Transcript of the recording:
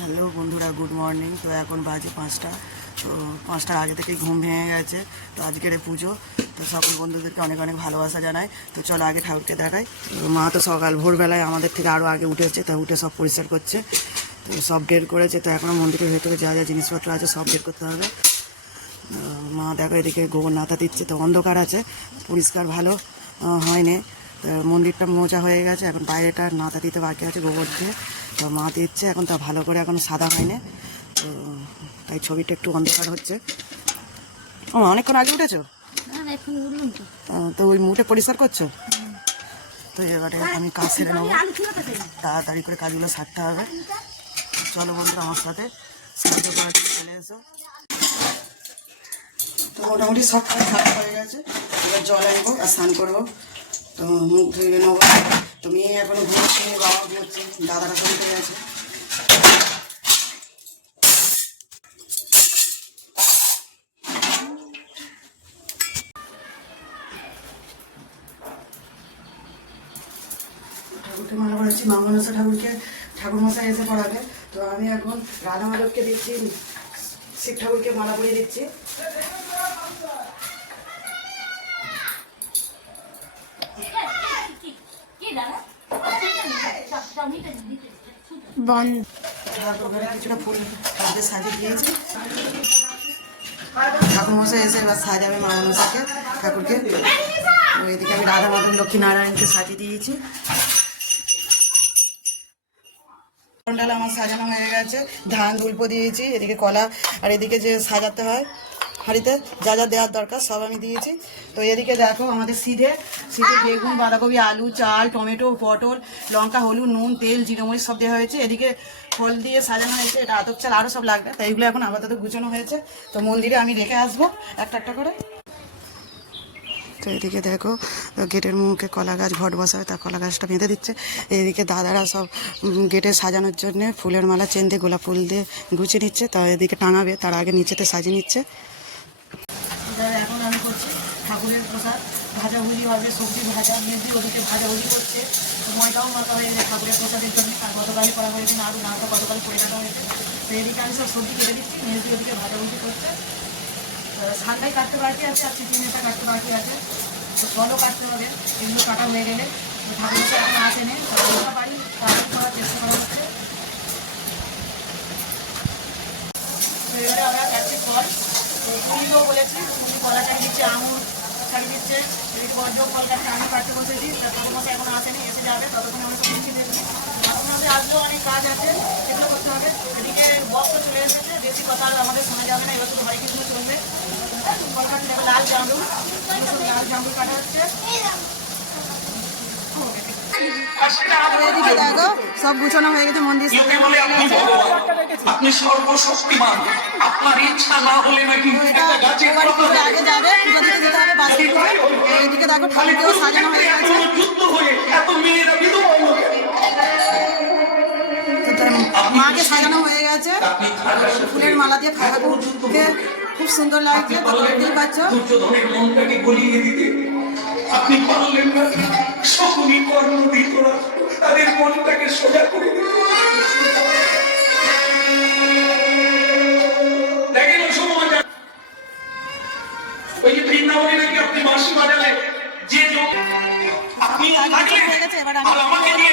Hello বন্ধুরা good morning তো এখন বাজে পাঁচটা। তো পাঁচটার আগে থেকেই ঘুম ভেঙে গেছে। তো আজকের এই পুজো। তো সকল বন্ধুদেরকে অনেক অনেক ভালোবাসা জানাই। তো চলো আগে ঠাকুরকে দেখাই। মা তো সকাল ভোরবেলায় আমাদের থেকে আরও আগে উঠেছে, তো উঠে সব পরিষ্কার করছে। তো সব বের করেছে। তো এখনও মন্দিরের ভেতরে যা যা জিনিসপত্র আছে সব বের করতে হবে। মা দেখো এদিকে গোবর নাতা দিচ্ছে। তো অন্ধকার আছে, পরিষ্কার ভালো হয়নি। তো মন্দিরটা মোচা হয়ে গেছে। এখন বাইরেটা নাতা দিতে বাকি আছে গোবর দিয়ে। তো মা দিচ্ছে এখন তা ভালো করে এখন সাদা হয়নি। তো তাই ছবিটা একটু অন্ধকার হচ্ছে। ও অনেকক্ষণ আগে উঠেছো? তো। ওই মুখে পরিষ্কার করছ? তো এবারে আমি কাজ সেরে নেব। তাড়াতাড়ি করে কাজগুলো সারতে হবে। চলো বন্ধুরা আমার সাথে সাহায্য করার জন্য চলে এসো। তো মোটামুটি সব কাজ সারা হয়ে গেছে। এবার জল আনব আর স্নান করব। তো মুখ ধুয়ে নেব। তো মেয়ে এখনও ঘুমোচ্ছে বাবা দাদারা সব উঠে গেছে ঠাকুরকে মালা করেছি মামনসা ঠাকুরকে ঠাকুর মশাই এসে পড়াবে। তো আমি এখন রাধা মাধবকে দিচ্ছি শিব ঠাকুরকে মালা পরিয়ে দিচ্ছি। বন্ধ। সাজিয়ে দিয়েছি ঠাকুর মশাই এসে এবার সাজাবে মামনসাকে ঠাকুরকে এদিকে আমি রাধা মাধব লক্ষ্মী নারায়ণকে সাজিয়ে দিয়েছি। আমার সাজানো হয়ে গেছে, ধান দুল্প দিয়েছি, এদিকে কলা, আর এদিকে যে সাজাতে হয় হাঁড়িতে যা যা দেওয়ার দরকার সব আমি দিয়েছি। তো এদিকে দেখো আমাদের সিধে সিধে বেগুন, বাঁধাকপি, আলু, চাল, টমেটো, পটল, লঙ্কা, হলুদ, নুন, তেল জিরে মরিচ সব দেওয়া হয়েছে। এদিকে ফল দিয়ে সাজানো হয়েছে, এটা আতক চাল আরও সব লাগবে, তাই এগুলো এখন আপাতত গুছানো হয়েছে। তো মন্দিরে আমি রেখে আসব একটা একটা করে। তো এদিকে দেখো, গেটের মুখে কলা গাছ, ঘট বসা হয় তা কলা গাছটা বেঁধে দিচ্ছে। এদিকে দাদারা সব গেটে সাজানোর জন্য ফুলের মালা চেন দিয়ে গোলাপ ফুল দিয়ে গুছিয়ে নিচ্ছে। তা এদিকে টাঙাবে, তার আগে নিচেতে সাজিয়ে নিচ্ছে এখন আমি করছি ঠাকুরের প্রসাদ ভাজাভুজি হবে, সবজি ভাজা, মেজি ওদিকে ভাজাভুজি করছে। ময়দাও মাথা হয়ে গেছে, ঠাকুরের প্রসাদের জন্য। আর গতকালই করা হয়েছে, না আরও নাটা গতকাল করে রাখা হয়েছে। তো এদিকে আমি সব সবজি কেটে দিচ্ছি, মেজি ওদিকে ভাজাভুজি করছে। সানটাই কাটতে বাকি আছে, আর চিচিংটা কাটতে বাকি আছে। তো ফলও কাটতে হবে, এগুলো কাটা হয়ে গেলে। তো ঠাকুর তো এখন আসেনি যতটা পারি করার চেষ্টা করা হচ্ছে। তো এবারে আমরা কাটছি ফল। তো বলেছি, পুরি কলা দিচ্ছে আঙুর। ছাড়ি দিচ্ছে এই পদ্ম ফল কাটতে আমি কাটতে বসেছি মশাই এখন আসেনি এসে যাবে ততক্ষণে আমরা সব লিখে দেবো ঠাকুর মশাই আসলেও অনেক কাজ আছে সেগুলো করতে হবে। এদিকে বক্স চলে এসেছে বেশি কথা আমাদের শোনা যাবে না এবার শুধু হরে কৃষ্ণ চলবে। ফল কাটতে লাল জামরু এগুলো সব লাল জামরু কাটা হচ্ছে। এদিকে দেখো সব গুছানো হয়ে গেছে মন্দির বলে। আপনি সর্বশক্তিমান। আপনার ইচ্ছা না হলে নাকি একটা গাছের এবারে পাতা পুজো আগে যাবে পুজো হবে বাসি করে এইদিকে দেখো খালি ঠাকুরকেও সাজানো হয়ে যুদ্ধ হয়ে এত মেয়েরা বিধবা হলো মাকে সাজানো হয়ে গেছে। ফুলের মালা দিয়ে ঠাকুরকে খুব সুন্দর লাগছে দেখতেই পাচ্ছ। দুর্যোধনের মনটাকে গলিয়ে দিতে। আপনি পারলেন না। শকুনি কর্ণ বিতরা তাদের মনটাকে সোজা করে দিতে। আগে হয়ে গেছে এবার আমি